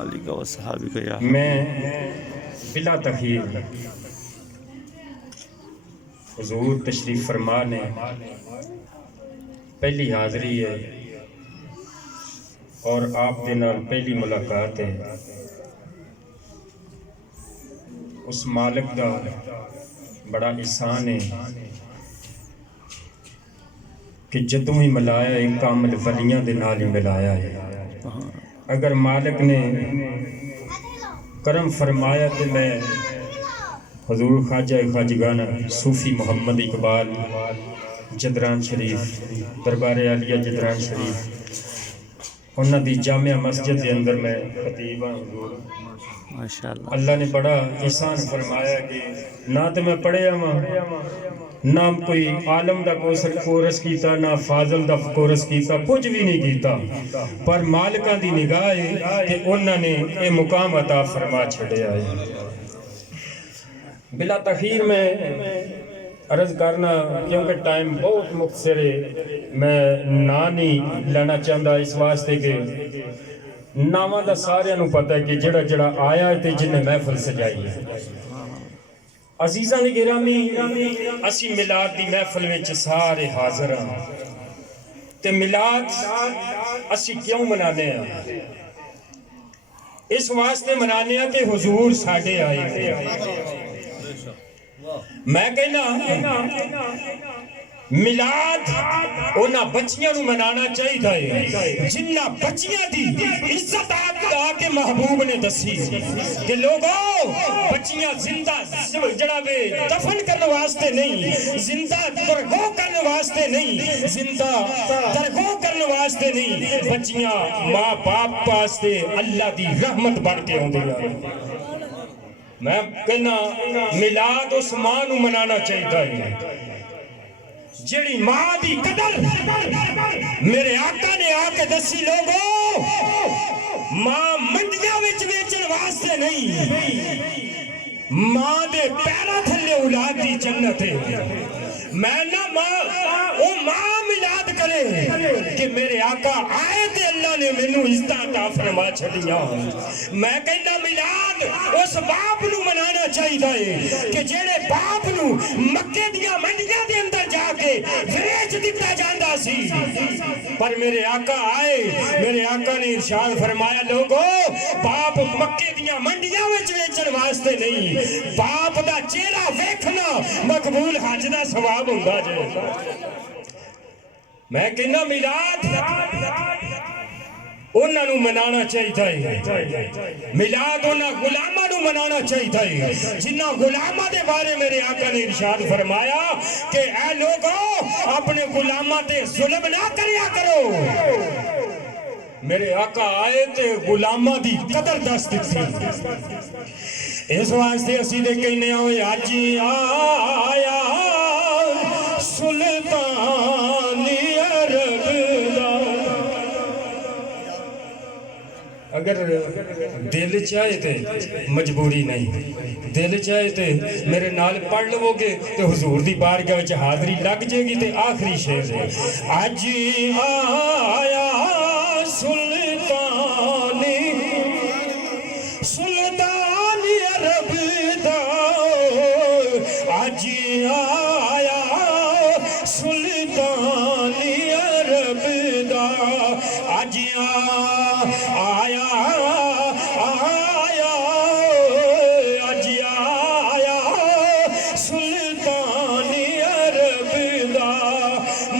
علیک و صحابک یا میں بلا تخیر حضور تشریف فرما نے پہلی حاضری ہے اور آپ دے نال پہلی ملاقات ہے. اس مالک دا بڑا احسان ہے کہ جدوں ہی ملایا ایک کامل ولیاں دے نال ہی ملایا ہے. اگر مالک نے کرم فرمایا تو میں حضور خواجہ خواجگانہ صوفی محمد اقبال جدران شریف دربار عالیہ جدران شریف انہاں دی جامعہ مسجد دے اندر میں خطیب ہاں. حضور ماشاءاللہ اللہ نے بڑا احسان فرمایا کہ نہ تو میں پڑھیا ہاں نہ کوئی عالم دا کورس کیتا نہ فاضل دا کورس کیتا کچھ بھی نہیں کیتا پر مالکاں دی نگاہ ہے کہ انہاں نے اے مقام عطا فرما چھڑیا ہے. بلا تخیر میں عرض کرنا کیونکہ ٹائم بہت مختصر ہے میں نا نہیں لینا چاہتا اس واسطے کہ ناواں دا سارے نو پتہ ہے کہ جڑا جڑا آیا ہے تے جن نے محفل سجائی ہے. عزیزاں نے گرامی اسی میلاد دی محفل وچ سارے حاضر ہاں تے میلاد اسی کیوں منانے ہیں؟ اس واسطے منانے ہیں کہ حضور ساڈے آئے تھے. میں کہنا میلاد اونا بچیاں نو منانا چاہی تھا جنہ بچیاں دی عزت آپ کے محبوب نے دسی کہ لوگوں بچیاں زندہ جڑا بے دفن کرنے واسطے نہیں زندہ درگو کرنے واسطے نہیں زندہ درگو کرنے واسطے نہیں بچیاں ماں باپ واسطے اللہ دی رحمت بڑھ کے ہوں دیا. میں کہنا میلاد اس ماں نو منانا چاہیتا ہے جیڑی ماں دی قدر میرے آقا نے آکے دسی لوگوں ماں منڈیاں وچ ویچن واسطے نہیں ماں دے پیرا تھلے اولاد دی جنت ہے. میں نہ ماں میلاد کرے کہ میرے آقا آئے تے اللہ نے مینوں عزت عطا فرما چھڈیاں. میں کہنا میلاد اس باپ نو منانا چاہیے کہ جڑے باپ نو مکے دیاں منڈیاں دے اندر جا کے ویچ دتا جاندا سی پر میرے آقا آئے میرے آقا نے ارشاد فرمایا لوگوں باپ مکے دیاں منڈیاں وچ ویچن واسطے نہیں باپ دا چہرہ ویکھنا مقبول حج دا ثواب ہوندا جے. میں کہنا میلاد انہاں نو منانا چاہیے میلاد انہاں غلاماں نو منانا چاہیے جنہاں غلاماں دے بارے میرے آقا نے ارشاد فرمایا کہ اے لوگوں اپنے غلاماں تے ظلم نہ کریا کرو. میرے آقا آئے تے غلاماں دی قدر دست تھی اس واسطے اسی دے کہنے ہوئے آجی آیا سلطانی عرب دا. اگر دل چاہے تے مجبوری نہیں دل چاہے تے میرے نال پڑھ لو گے تے حضور دی بارگاہ وچ حاضری لگ جائے گی تے آخری شعر ہے آجی آیا سلطانی عرب دا آجی آیا سلطانی عرب دا آجی آیا سلطانی عرب دا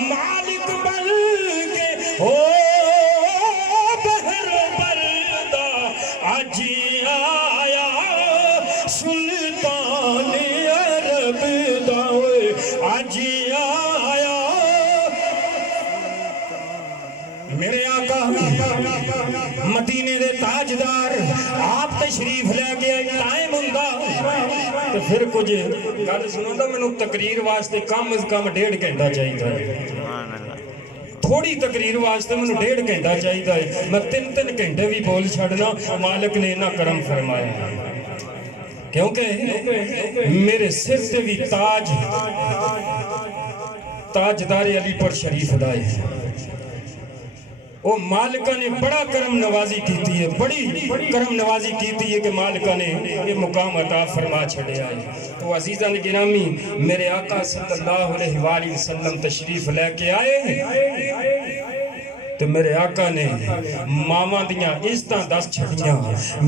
مالک بن کے ہو بحر بردا آجی آیا سلطانی عرب دا آجی آیا. میرے آقا مدینے دے تاجدار آپ تشریف لے کے ٹائم ہوندا تو پھر کچھ گل سنو دا مینوں تقریر واسطے کم از کم 1.5 گھنٹہ چاہیے تھوڑی تقریر واسطے مینوں 1.5 گھنٹہ چاہیے میں 3 گھنٹے بھی بول چھڑنا مالک نے اتنا کرم فرمایا کیونکہ میرے سر سے بھی تاجدار علی پر شریف دائے وہ مالکہ نے بڑا کرم نوازی کیتی ہے، بڑی کرم نوازی کیتی ہے کہ مالکہ نے یہ مقام عطا فرما چھڑے آئے۔ تو عزیزان گرامی، میرے آقا صلی اللہ علیہ وآلہ وسلم تشریف لے کے آئے تو میرے آقا نے ماما دیاں عزتاں دس چھڑیاں،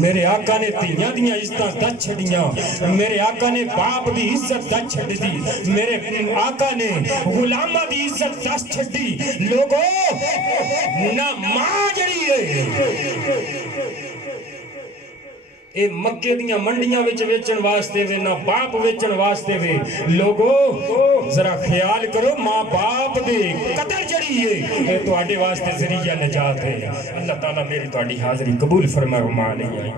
میرے آقا نے تیاں دیاں عزتاں دس چھڑیاں، میرے آقا نے باپ دی عزت دس چھڑ دی، میرے آقا نے غلامہ دی عزت دس چھڑی۔ لوگو نہ ماں جڑی ہے اے مکے دیاں منڈیاں ویچن واسطے وے، نہ باپ ویچن واسطے وے۔ لوگو ذرا خیال کرو، ماں باپ دے قدر جڑی ہے اے تو آڈے واسطے ذریعہ نجات ہے۔ اللہ تعالیٰ میری تو آڈی حاضری قبول فرمائے، ماں نہیں آئی۔